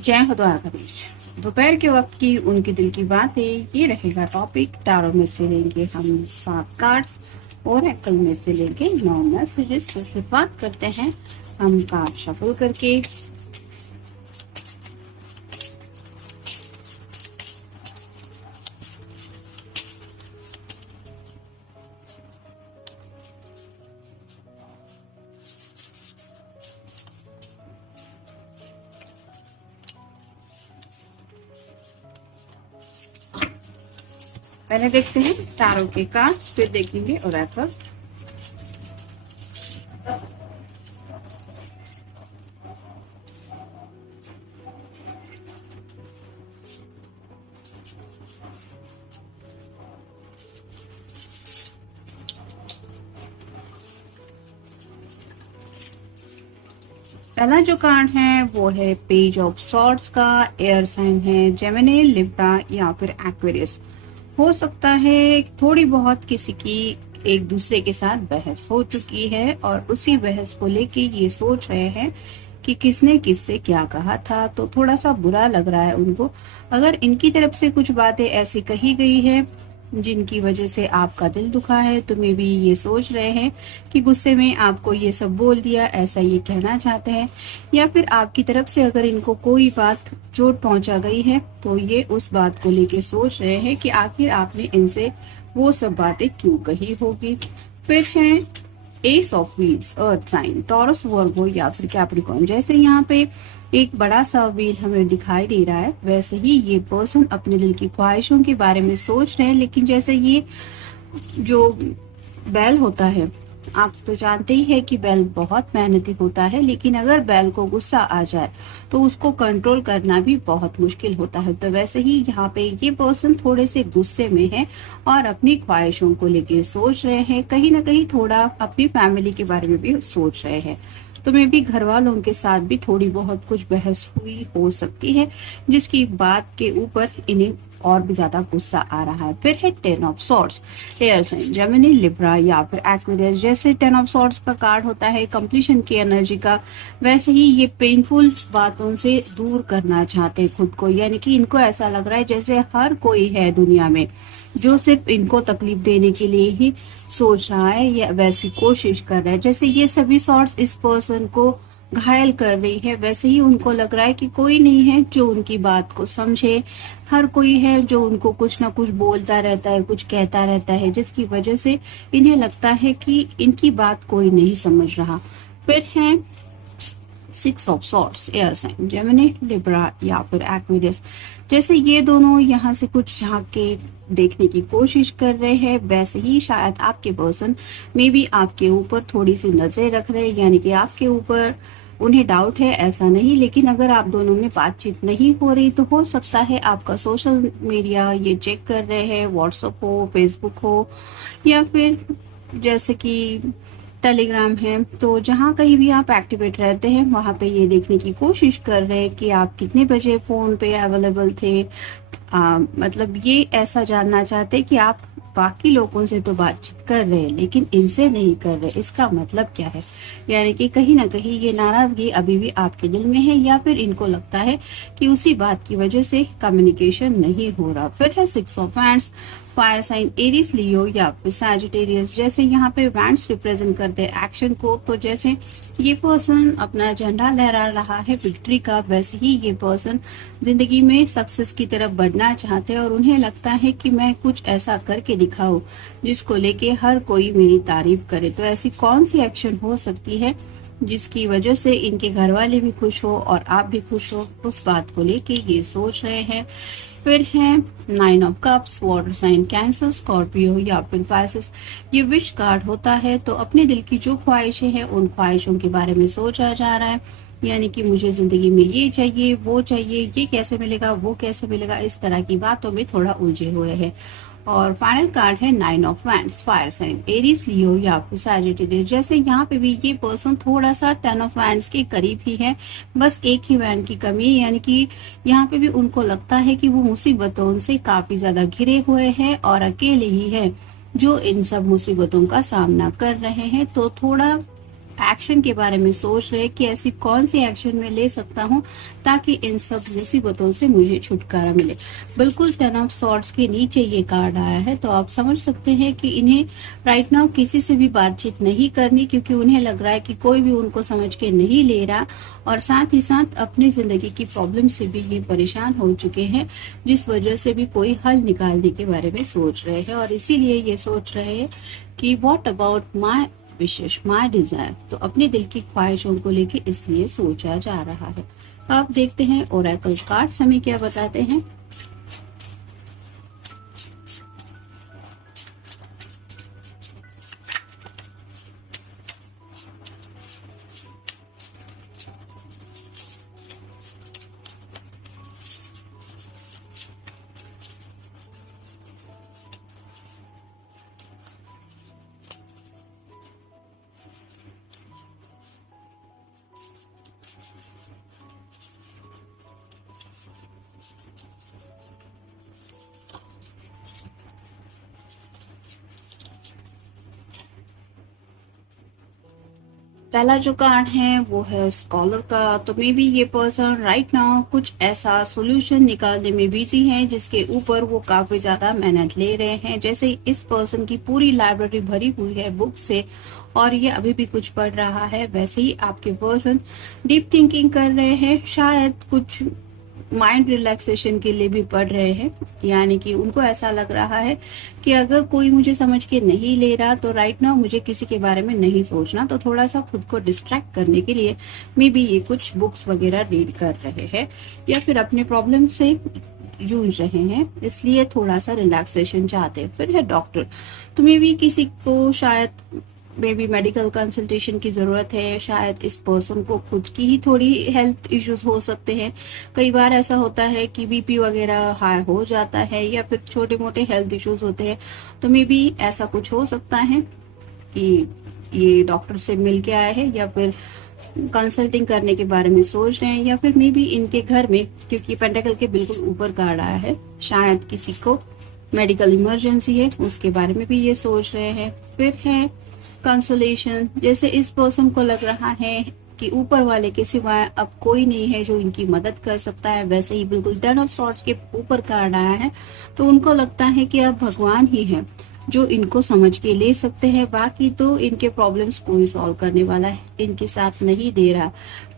जय हो द्वारकाधीश। दोपहर के वक्त की उनके दिल की बातें, ये रहेगा टॉपिक। टारो में से लेंगे हम 7 कार्ड्स और एकल में से लेंगे 9 मैसेजेस। तो शुरुआत करते हैं हम कार्ड शफल करके। पहले देखते हैं टारो के कार्ड्स, फिर देखेंगे ओरेकल। पहला जो कार्ड है वो है पेज ऑफ सॉर्ड्स का। एयर साइन है जेमिनी, लिब्रा या फिर एक्वेरियस। हो सकता है थोड़ी बहुत किसी की एक दूसरे के साथ बहस हो चुकी है और उसी बहस को लेके ये सोच रहे हैं कि किसने किससे क्या कहा था, तो थोड़ा सा बुरा लग रहा है उनको। अगर इनकी तरफ से कुछ बातें ऐसी कही गई है जिनकी वजह से आपका दिल दुखा है, तो मे भी ये सोच रहे हैं कि गुस्से में आपको ये सब बोल दिया, ऐसा ये कहना चाहते हैं। या फिर आपकी तरफ से अगर इनको कोई बात चोट पहुंचा गई है तो ये उस बात को लेके सोच रहे हैं कि आखिर आपने इनसे वो सब बातें क्यों कही होगी। फिर है ace of wheels, earth sign, Taurus, Virgo या फिर कैप्रिकॉर्न। जैसे यहाँ पे एक बड़ा सा व्हील हमें दिखाई दे रहा है, वैसे ही ये पर्सन अपने दिल की ख्वाहिशों के बारे में सोच रहे हैं। लेकिन जैसे ये जो बैल होता है, आप तो जानते ही है कि बैल बहुत मेहनती होता है, लेकिन अगर बैल को गुस्सा आ जाए तो उसको कंट्रोल करना भी बहुत मुश्किल होता है। तो वैसे ही यहाँ पे ये पर्सन थोड़े से गुस्से में है और अपनी ख्वाहिशों को लेकर सोच रहे हैं। कहीं ना कहीं थोड़ा अपनी फैमिली के बारे में भी सोच रहे हैं। तो मे भी घर वालों के साथ भी थोड़ी बहुत कुछ बहस हुई हो सकती है, जिसकी बात के ऊपर इन्हें और भी ज्यादा गुस्सा आ रहा है। फिर है 10 of swords, air sign Gemini, Libra या फिर एक्वेरियस। जैसे 10 ऑफ सॉर्ड्स का कार्ड होता है कंप्लीशन की एनर्जी का, वैसे ही ये पेनफुल बातों से दूर करना चाहते हैं खुद को। यानी कि इनको ऐसा लग रहा है जैसे हर कोई है दुनिया में जो सिर्फ इनको तकलीफ देने के लिए ही सोच रहा है या वैसी कोशिश कर रहा है। जैसे ये सभी सॉर्ड्स इस पर्सन को घायल कर रही है, वैसे ही उनको लग रहा है कि कोई नहीं है जो उनकी बात को समझे। हर कोई है जो उनको कुछ ना कुछ बोलता रहता है, कुछ कहता रहता है, जिसकी वजह से इन्हें लगता है कि इनकी बात कोई नहीं समझ रहा। फिर है 6 of swords, air sign Gemini, Libra या फिर एक्वेरियस। जैसे ये दोनों यहाँ से कुछ झांक के देखने की कोशिश कर रहे हैं, वैसे ही शायद आपके पर्सन में भी आपके ऊपर थोड़ी सी नजर रख रहे हैं, यानी कि आपके ऊपर उन्हें डाउट है, ऐसा नहीं। लेकिन अगर आप दोनों में बातचीत नहीं हो रही तो हो सकता है आपका सोशल मीडिया ये चेक कर रहे हैं, व्हाट्सएप हो, फेसबुक हो या फिर जैसे कि टेलीग्राम है। तो जहाँ कहीं भी आप एक्टिवेट रहते हैं वहाँ पे ये देखने की कोशिश कर रहे हैं कि आप कितने बजे फोन पे अवेलेबल थे। मतलब ये ऐसा जानना चाहते हैं कि आप बाकी लोगों से तो बातचीत कर रहे हैं लेकिन इनसे नहीं कर रहे, इसका मतलब क्या है। यानी कि कहीं ना कहीं ये नाराजगी अभी भी आपके दिल में है, या फिर इनको लगता है कि उसी बात की वजह से कम्युनिकेशन नहीं हो रहा। फिर है 6 of wands, fire sign Aries, Leo या फिर सैजिटेरियस। जैसे यहाँ पे वैंड्स रिप्रेजेंट करते हैं एक्शन को, तो जैसे ये पर्सन अपना झंडा लहरा रहा है विक्ट्री का, वैसे ही ये पर्सन जिंदगी में सक्सेस की तरफ बढ़ना चाहते हैं और उन्हें लगता है कि मैं कुछ ऐसा करके दिखाऊं जिसको लेके हर कोई मेरी तारीफ करे। तो ऐसी कौन सी एक्शन हो सकती है जिसकी वजह से इनके घर वाले भी खुश हो और आप भी खुश हो, उस बात को लेके ये सोच रहे हैं। फिर है 9 of cups, water sign Cancer, Scorpio या फिर पाइसेस। ये विश कार्ड होता है, तो अपने दिल की जो ख्वाहिशें हैं उन ख्वाहिशों के बारे में सोचा जा रहा है। यानी कि मुझे जिंदगी में ये चाहिए, वो चाहिए, ये कैसे मिलेगा, वो कैसे मिलेगा, इस तरह की बातों में थोड़ा उलझे हुए हैं। और फाइनल कार्ड है 9 of wands, fire sign Aries, Leo या फिर सैजिटेरियस। जैसे यहाँ पे भी ये पर्सन थोड़ा सा 10 ऑफ वैंड्स के करीब ही है, बस एक ही वैंड की कमी है। यानी कि यहाँ पे भी उनको लगता है कि वो मुसीबतों से काफी ज्यादा घिरे हुए हैं और अकेले ही है जो इन सब मुसीबतों का सामना कर रहे हैं। तो थोड़ा एक्शन के बारे में सोच रहे हैं कि ऐसी कौन सी एक्शन मैं ले सकता हूँ ताकि इन सब मुसीबतों से मुझे छुटकारा मिले। बिल्कुल 10 ऑफ सॉर्ड्स के नीचे ये कार्ड आया है, तो आप समझ सकते हैं कि इन्हें राइट नाउ किसी से भी बातचीत नहीं करनी, क्योंकि उन्हें लग रहा है कि कोई भी उनको समझ के नहीं ले रहा, और साथ ही साथ अपनी जिंदगी की प्रॉब्लम से भी ये परेशान हो चुके हैं, जिस वजह से भी कोई हल निकालने के बारे में सोच रहे हैं। और इसीलिए ये सोच रहे हैं कि what about my wishes, my desire, तो अपने दिल की ख्वाहिशों को लेके इसलिए सोचा जा रहा है। अब देखते हैं ओरेकल कार्ड्स हमें क्या बताते हैं। पहला जो कार्ड है वो है स्कॉलर का। तो मे बी ये पर्सन राइट नाउ कुछ ऐसा सॉल्यूशन निकालने में बिजी है जिसके ऊपर वो काफी ज्यादा मेहनत ले रहे हैं। जैसे इस पर्सन की पूरी लाइब्रेरी भरी हुई है बुक से और ये अभी भी कुछ पढ़ रहा है, वैसे ही आपके पर्सन डीप थिंकिंग कर रहे हैं, शायद कुछ माइंड रिलैक्सेशन के लिए भी पढ़ रहे हैं। यानी कि उनको ऐसा लग रहा है कि अगर कोई मुझे समझ के नहीं ले रहा तो राइट नाउ मुझे किसी के बारे में नहीं सोचना, तो थोड़ा सा खुद को डिस्ट्रैक्ट करने के लिए मे बी ये कुछ बुक्स वगैरह रीड कर रहे हैं या फिर अपने प्रॉब्लम से जूझ रहे हैं, इसलिए थोड़ा सा रिलैक्सेशन चाहते हैं। फिर है डॉक्टर, तो मे बी किसी को शायद मे बी मेडिकल कंसल्टेशन की जरूरत है, शायद इस पर्सन को खुद की ही थोड़ी हेल्थ इश्यूज हो सकते हैं। कई बार ऐसा होता है कि बीपी वगैरह हाई हो जाता है या फिर छोटे मोटे हेल्थ इश्यूज होते हैं, तो मे बी ऐसा कुछ हो सकता है कि ये डॉक्टर से मिल के आए हैं या फिर कंसल्टिंग करने के बारे में सोच रहे हैं, या फिर मे बी इनके घर में, क्योंकि पेंटाकल के बिल्कुल ऊपर कार्ड आया है, शायद किसी को मेडिकल इमरजेंसी है, उसके बारे में भी ये सोच रहे हैं। फिर है कंसोलेशन, जैसे इस पर्सन को लग रहा है कि ऊपर वाले के सिवाय अब कोई नहीं है जो इनकी मदद कर सकता है। वैसे ही बिल्कुल 10 ऑफ सॉर्ड्स के ऊपर कार्ड आया है, तो उनको लगता है कि अब भगवान ही है जो इनको समझ के ले सकते हैं, बाकी तो इनके प्रॉब्लम्स कोई सॉल्व करने वाला है इनके साथ नहीं दे रहा।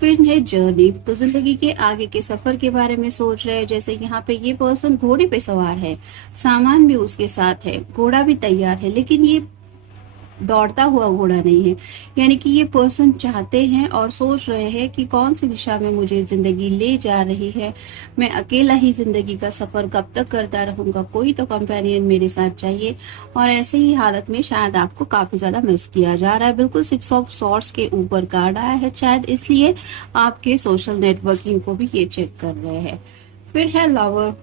फिर है जर्नी, तो जिंदगी के आगे के सफर के बारे में सोच रहे हैं। जैसे यहाँ पे ये पर्सन घोड़े पे सवार है, सामान भी उसके साथ है, घोड़ा भी तैयार है, लेकिन ये दौड़ता हुआ घोड़ा नहीं है। यानी कि ये पर्सन चाहते हैं और सोच रहे हैं कि कौन सी दिशा में मुझे जिंदगी ले जा रही है, मैं अकेला ही जिंदगी का सफर कब तक करता रहूंगा, कोई तो कंपेनियन मेरे साथ चाहिए। और ऐसे ही हालत में शायद आपको काफी ज्यादा मिस किया जा रहा है। बिल्कुल 6 ऑफ सॉर्ड्स के ऊपर कार्ड आया है, शायद इसलिए आपके सोशल नेटवर्किंग को भी ये चेक कर रहे हैं। फिर है लवर,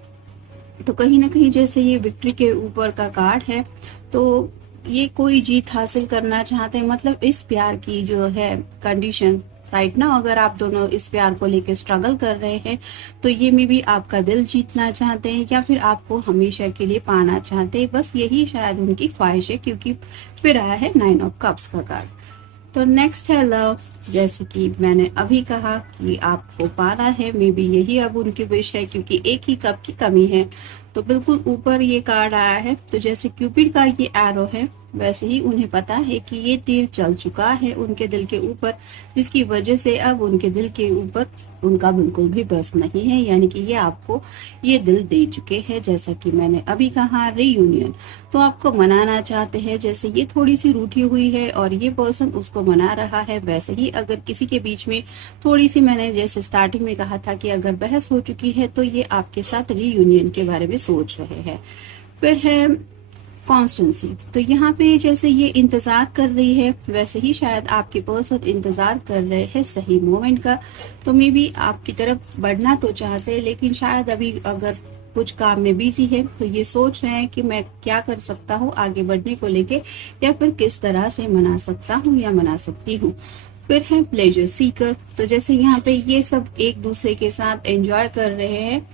तो कहीं ना कहीं जैसे ये विक्ट्री के ऊपर का कार्ड है, तो ये कोई जीत हासिल करना चाहते हैं। मतलब इस प्यार की जो है कंडीशन राइट ना, अगर आप दोनों इस प्यार को लेकर स्ट्रगल कर रहे हैं तो ये मे भी आपका दिल जीतना चाहते हैं या फिर आपको हमेशा के लिए पाना चाहते हैं। बस यही शायद उनकी ख्वाहिश है, क्योंकि फिर आया है 9 ऑफ कप्स का कार्ड। तो नेक्स्ट है लव, जैसे कि मैंने अभी कहा कि आपको पाना है, मे बी यही अब उनकी विश है, क्योंकि एक ही कप की कमी है। तो बिल्कुल ऊपर ये कार्ड आया है, तो जैसे क्यूपिड का ये एरो है, वैसे ही उन्हें पता है कि ये तीर चल चुका है उनके दिल के ऊपर, जिसकी वजह से अब उनके दिल के ऊपर उनका बिल्कुल भी बस नहीं है। यानी कि ये आपको ये दिल दे चुके हैं। जैसा कि मैंने अभी कहा रीयूनियन, तो आपको मनाना चाहते हैं। जैसे ये थोड़ी सी रूठी हुई है और ये पर्सन उसको मना रहा है, वैसे ही अगर किसी के बीच में थोड़ी सी, मैंने जैसे स्टार्टिंग में कहा था कि अगर बहस हो चुकी है तो ये आपके साथ रीयूनियन के बारे में सोच रहे हैं। फिर है कॉन्स्टेंसी, तो यहाँ पे जैसे ये इंतजार कर रही है, वैसे ही शायद आपके पर्सन इंतजार कर रहे हैं सही मोमेंट का। तो मे बी आपकी तरफ बढ़ना तो चाहते हैं, लेकिन शायद अभी अगर कुछ काम में बिजी है तो ये सोच रहे हैं कि मैं क्या कर सकता हूँ आगे बढ़ने को लेके, या फिर किस तरह से मना सकता हूँ या मना सकती हूँ। फिर है प्लेजर सीकर, तो जैसे यहाँ पे ये सब एक दूसरे के साथ एंजॉय कर रहे हैं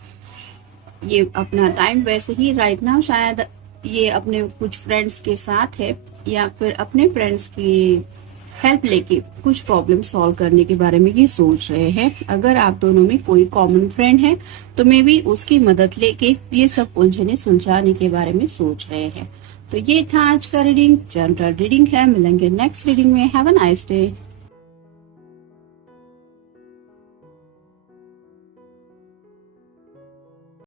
ये अपना टाइम। वैसे ही राइट नाउ शायद ये अपने कुछ फ्रेंड्स के साथ है या फिर अपने फ्रेंड्स की हेल्प लेके कुछ प्रॉब्लम सॉल्व करने के बारे में ये सोच रहे हैं। अगर आप दोनों में कोई कॉमन फ्रेंड है तो मे बी उसकी मदद लेके ये सब उलझने सुलझाने के बारे में सोच रहे हैं। तो ये था आज का रीडिंग, जनरल रीडिंग है। मिलेंगे नेक्स्ट रीडिंग में। Have a nice day.